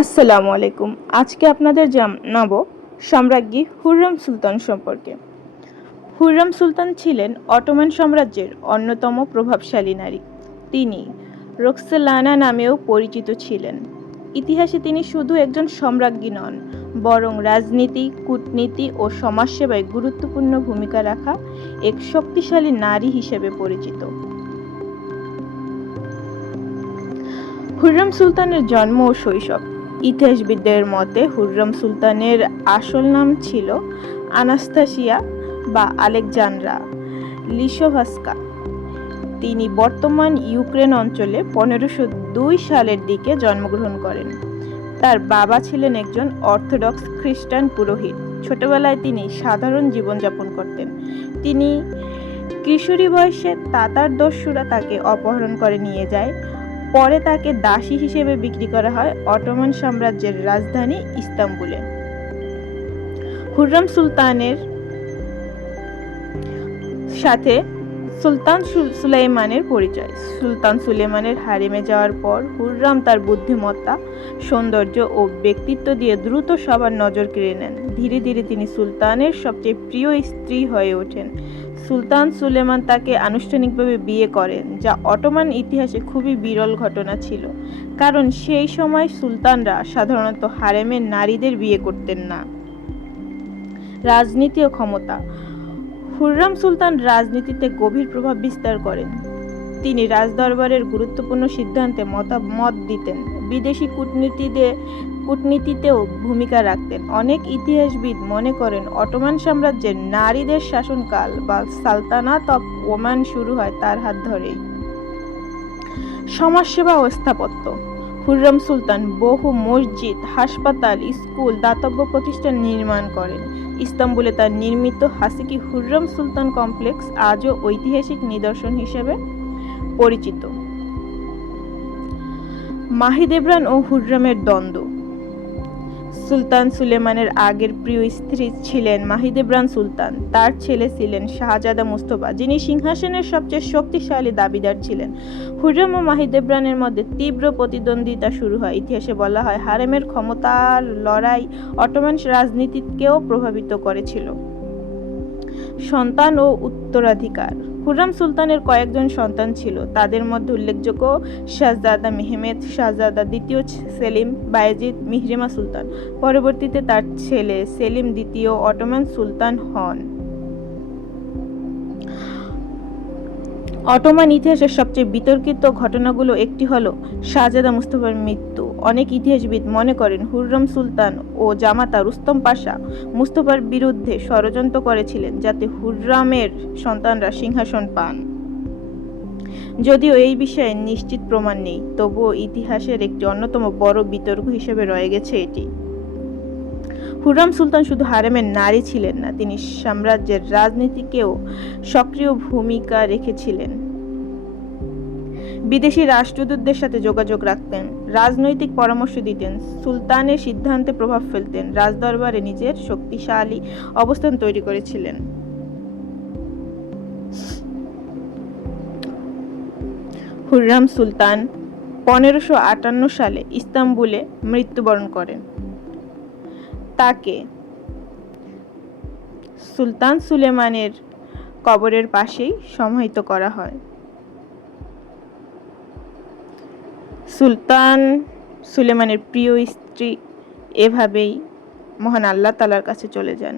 আসসালামু আলাইকুম। আজকে আপনাদের জানাবো সম্রাজ্ঞী হুররম সুলতান সম্পর্কে। হুররম সুলতান ছিলেন অটোমান সাম্রাজ্যের অন্যতম প্রভাবশালী নারী। তিনি রোকসেলানা নামেও পরিচিত ছিলেন। ইতিহাসে তিনি শুধু একজন সম্রাজ্ঞী নন, বরং রাজনীতি, কূটনীতি ও সমাজসেবায় গুরুত্বপূর্ণ ভূমিকা রাখা এক শক্তিশালী নারী হিসেবে পরিচিত। হুররম সুলতানের জন্ম ও শৈশব। ইতিহাসবিদদের মতে হুররম সুলতানের আসল নাম ছিল আনাস্তাসিয়া বা আলেকজান্দ্রা লিশোভাস্কা। তিনি বর্তমান ইউক্রেন অঞ্চলে 1502 সালের দিকে জন্মগ্রহণ করেন। তার বাবা ছিলেন একজন অর্থোডক্স খ্রিস্টান পুরোহিত। ছোটবেলায় তিনি সাধারণ জীবনযাপন করতেন। তিনি কিশোরী বয়সে তাতার দস্যুরা তাকে অপহরণ করে নিয়ে যায়। পরে তাকে দাসী হিসেবে বিক্রি করা হয় অটোমান সাম্রাজ্যের রাজধানী ইস্তাম্বুলে। হুররম সুলতানের সাথে সুলতান সুলাইমানের পরিচয়। সুলতান সুলেমানের হারিমে যাওয়ার পর হুররম তার বুদ্ধিমত্তা, সৌন্দর্য ও ব্যক্তিত্ব দিয়ে দ্রুত সবার নজর কেড়ে নেন। ধীরে ধীরে তিনি সুলতানের সবচেয়ে প্রিয় স্ত্রী হয়ে ওঠেন। সুলতান সুলেমান তাকে আনুষ্ঠানিকভাবে বিয়ে করেন, যা অটোমান ইতিহাসে খুবই বিরল ঘটনা ছিল, কারণ সেই সময় সুলতানরা সাধারণত হারেমে নারীদের বিয়ে করতেন না। রাজনীতি ও ক্ষমতা। হুররম সুলতান রাজনীতিতে গভীর প্রভাব বিস্তার করেন। তিনি রাজদরবারের গুরুত্বপূর্ণ সিদ্ধান্তে মতামত দিতেন, বিদেশি কূটনীতিতেও ভূমিকা রাখতেন। অনেক ইতিহাসবিদ মনে করেন অটোমান সাম্রাজ্যের নারীদের শাসনকাল বা সালতানাত অফ ওমান শুরু হয় তার হাত ধরেই। সমাজসেবা ও স্থাপত্য। হুররম সুলতান বহু মসজিদ, হাসপাতাল, স্কুল, দাতব্য প্রতিষ্ঠান নির্মাণ করেন। ইস্তাম্বুলে তার নির্মিত হাসিকি হুররম সুলতান কমপ্লেক্স আজও ঐতিহাসিক নিদর্শন হিসেবে পরিচিত। মাহিদেব্রান ও হুররমের দ্বন্দ্ব। সুলতান সুলেমানের আগের প্রিয় স্ত্রী ছিলেন মাহিদেব্রান সুলতান। তার ছেলে ছিলেন শাহজাদা মুস্তফা, যিনি সিংহাসনের সবচেয়ে শক্তিশালী দাবিদার ছিলেন। হুররম ও মাহিদেব্রানের মধ্যে তীব্র প্রতিদ্বন্দ্বিতা শুরু হয়। ইতিহাসে বলা হয় হারেমের ক্ষমতার লড়াই অটোমান রাজনীতিকেও প্রভাবিত করেছিল। সন্তান ও উত্তরাধিকার। হুররম সুলতানের কয়েকজন সন্তান ছিল। তাদের মধ্যে উল্লেখযোগ্য শাহজাদা মেহমেদ, শাহজাদা দ্বিতীয় সেলিম, বায়েজিদ, মিহরিমা সুলতান। পরবর্তীতে তার ছেলে সেলিম দ্বিতীয় অটোমান সুলতান হন। অটোমান ইতিহাসের সবচেয়ে বিতর্কিত ঘটনাগুলো একটি হলো শাহজাদা মুস্তফার মৃত্যু। অনেক ইতিহাসবিদ মনে করেন হুররম সুলতান ও জামাতা রুস্তম পাশা মুস্তফার বিরুদ্ধে ষড়যন্ত্র করেছিলেন যাতে হুররমের সন্তানরা সিংহাসন পান। যদিও এই বিষয়ে নিশ্চিত প্রমাণ নেই, তবুও ইতিহাসের একটি অন্যতম বড় বিতর্ক হিসেবে রয়ে গেছে এটি। হুররম সুলতান শুধু হারেমের নারী ছিলেন না, তিনি সাম্রাজ্যের রাজনীতিকেও সক্রিয় ভূমিকা রেখেছিলেন। বিদেশি রাষ্ট্রদূতদের সাথে যোগাযোগ রাখতেন, রাজনৈতিক পরামর্শ দিতেন, সুলতানের সিদ্ধান্তে প্রভাব ফেলতেন, রাজদরবারে নিজের শক্তিশালী অবস্থান তৈরি করেছিলেন। হুররম সুলতান 1558 সালে ইস্তাম্বুলে মৃত্যুবরণ করেন। তাকে সুলতান সুলেমানের কবরের পাশেই সমাহিত করা হয়। সুলতান সুলেমানের প্রিয় স্ত্রী এভাবেই মহান আল্লাহ তাআলার কাছে চলে যান।